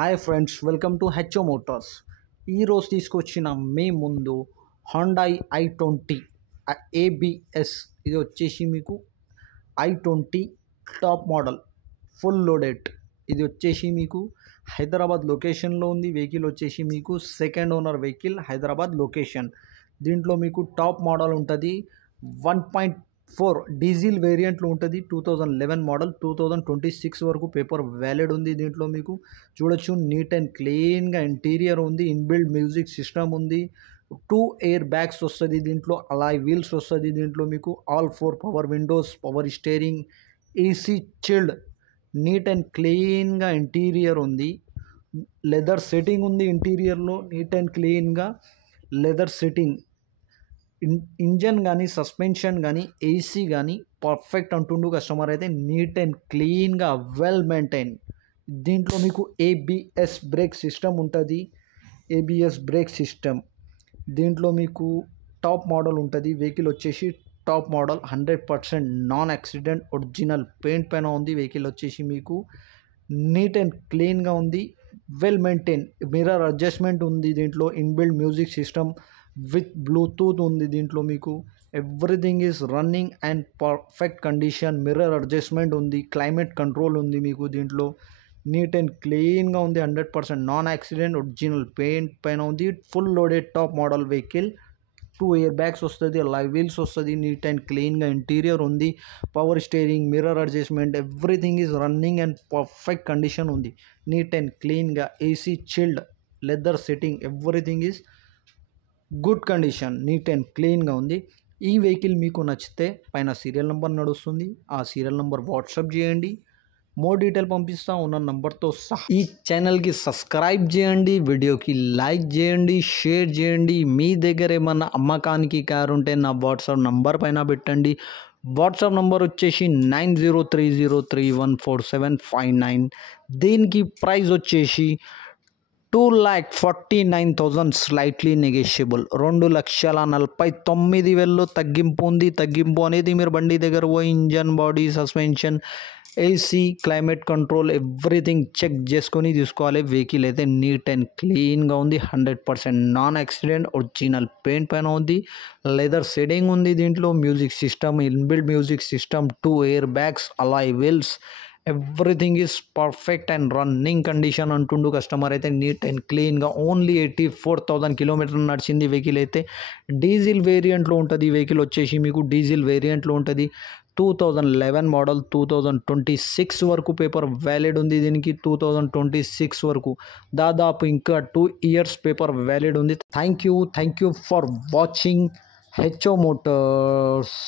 Hi friends, welcome to HO Motors. ఈరోజు తీసుకొచ్చిన మీ ముందు హుండాయ్ i20 ABS. ఇది వచ్చేసి మీకు i20 top model full loaded. ఇది వచ్చేసి మీకు హైదరాబాద్ లొకేషన్లో ఉంది. వెహికల్ వచ్చేసి మీకు second owner vehicle, Hyderabad location. దీంట్లో మీకు టాప్ మోడల్ ఉంటుంది. 1.4 డీజిల్ వేరియంట్లో ఉంటుంది. 2011 మోడల్, 2026 వరకు పేపర్ వ్యాలిడ్ ఉంది. దీంట్లో మీకు చూడొచ్చు, నీట్ అండ్ క్లీన్గా ఇంటీరియర్ ఉంది. ఇన్బిల్డ్ మ్యూజిక్ సిస్టమ్ ఉంది. 2 ఎయిర్ బ్యాగ్స్ వస్తుంది. దీంట్లో అలాయ్ వీల్స్ వస్తుంది. దీంట్లో మీకు all 4 power windows, power steering, AC chilled, neat and క్లీన్గా ఇంటీరియర్ ఉంది. లెదర్ సెట్టింగ్ ఉంది ఇంటీరియర్లో, నీట్ అండ్ క్లీన్గా లెదర్ సెట్టింగ్. ఇంజన్ కానీ, సస్పెన్షన్ కానీ, ఏసీ కానీ పర్ఫెక్ట్ అంటుండు కస్టమర్ అయితే. నీట్ అండ్ క్లీన్గా వెల్ మెయింటైన్. దీంట్లో మీకు ఏబిఎస్ బ్రేక్ సిస్టమ్ ఉంటుంది. ఏబిఎస్ బ్రేక్ సిస్టమ్ దీంట్లో మీకు టాప్ మోడల్ ఉంటుంది. వెహికల్ వచ్చేసి top model, 100% non accident, original paint పైన ఉంది. వెహికల్ వచ్చేసి మీకు నీట్ అండ్ క్లీన్గా ఉంది, వెల్ మెయింటైన్. మిర్రర్ అడ్జస్ట్మెంట్ ఉంది. దీంట్లో inbuilt music system with Bluetooth ఉంది. దీంట్లో మీకు everything is running and perfect condition. Mirror adjustment ఉంది. క్లైమేట్ కంట్రోల్ ఉంది మీకు. దీంట్లో నీట్ అండ్ క్లీన్గా ఉంది. 100% నాన్ యాక్సిడెంట్, ఒరిజినల్ పెయింట్ పైన ఉంది. Full loaded top model vehicle. 2 air bags వస్తుంది, లైవ్ వీల్స్ వస్తుంది. నీట్ అండ్ క్లీన్గా ఇంటీరియర్ ఉంది. Power steering, mirror adjustment, everything is running and perfect condition ఉంది. నీట్ అండ్ క్లీన్గా AC chilled, leather setting, everything is good condition, neat and క్లీన్గా ఉంది. ఈ vehicle మీకు నచ్చితే పైన సీరియల్ నెంబర్ నడుస్తుంది. ఆ సీరియల్ నెంబర్ వాట్సాప్ చేయండి. మోర్ డీటెయిల్ పంపిస్తా ఉన్న నంబర్తో సహా. ఈ ఛానల్కి సబ్స్క్రైబ్ చేయండి, వీడియోకి లైక్ చేయండి, షేర్ చేయండి. మీ దగ్గర ఏమన్నా అమ్మకానికి కారు ఉంటే నా వాట్సాప్ నంబర్ పైన పెట్టండి. వాట్సాప్ నంబర్ వచ్చేసి 9030314759. దీనికి ప్రైస్ వచ్చేసి 2,49,000 స్లైట్లీ నెగోషియబుల్. 2,49,000 తగ్గింపు ఉంది. తగ్గింపు అనేది మీరు బండి దగ్గర పోయి engine, body, suspension, AC, climate control, everything check చేసుకొని తీసుకోవాలి. వెహికల్ అయితే నీట్ అండ్ క్లీన్గా ఉంది. 100% నాన్ యాక్సిడెంట్, ఒరిజినల్ పెయింట్ పైన ఉంది. లెదర్ సెట్టింగ్ ఉంది. దీంట్లో music system, inbuilt music system, 2 air bags, alloy wheels, everything is perfect and running condition అంటుండు కస్టమర్ అయితే. నీట్ అండ్ క్లీన్గా ఓన్లీ 84,000 కిలోమీటర్ నడిచింది. వెహికల్ అయితే డీజిల్ వేరియంట్లో ఉంటుంది. వెహికల్ వచ్చేసి మీకు డీజిల్ వేరియంట్లో ఉంటుంది. 2011 మోడల్, 2026 వరకు పేపర్ వ్యాలిడ్ ఉంది. దీనికి 2026 వరకు దాదాపు ఇంకా 2 ఇయర్స్ పేపర్ వ్యాలిడ్ ఉంది. Thank you for watching HO Motors.